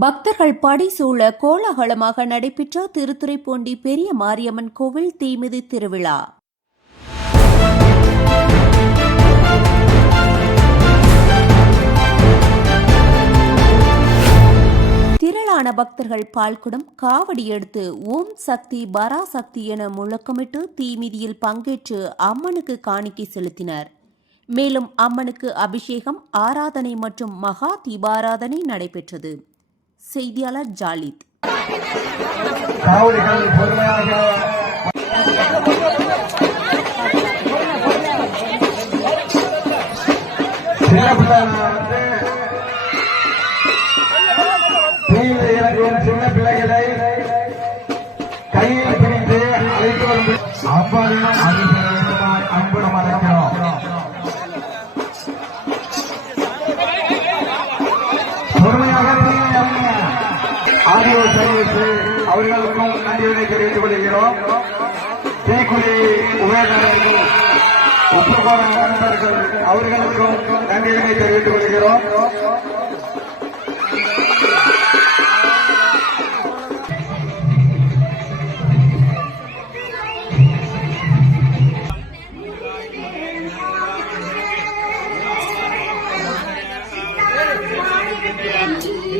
பக்தர்கள் படைசூழ கோலாகலமாக நடைபெற்ற திருத்துறைப்பூண்டி பெரிய மாரியம்மன் கோவில் தீமிதி திருவிழா. திரளான பக்தர்கள் பால்குடம் காவடி எடுத்து ஓம் சக்தி பராசக்தி என முழக்கமிட்டு தீமிதியில் பங்கேற்று அம்மனுக்கு காணிக்கை செலுத்தினர். மேலும் அம்மனுக்கு அபிஷேகம், ஆராதனை மற்றும் மகா தீபாராதனை நடைபெற்றது. செய்தியாளர் ஜாலித். சின்ன பிள்ளைகளை கையில் பிடித்து அழைத்து வந்து அன்புடன் அழைக்கிறோம். ஆகியோர் தெரிவித்து அவர்களுக்கும் நன்றியை தெரிவித்துக் கொள்கிறோம். தீக்குடி உபயோகர்கள் ஒப்புக்கோண நண்பர்கள் அவர்களுக்கும் நன்றியை தெரிவித்துக் கொள்கிறோம்.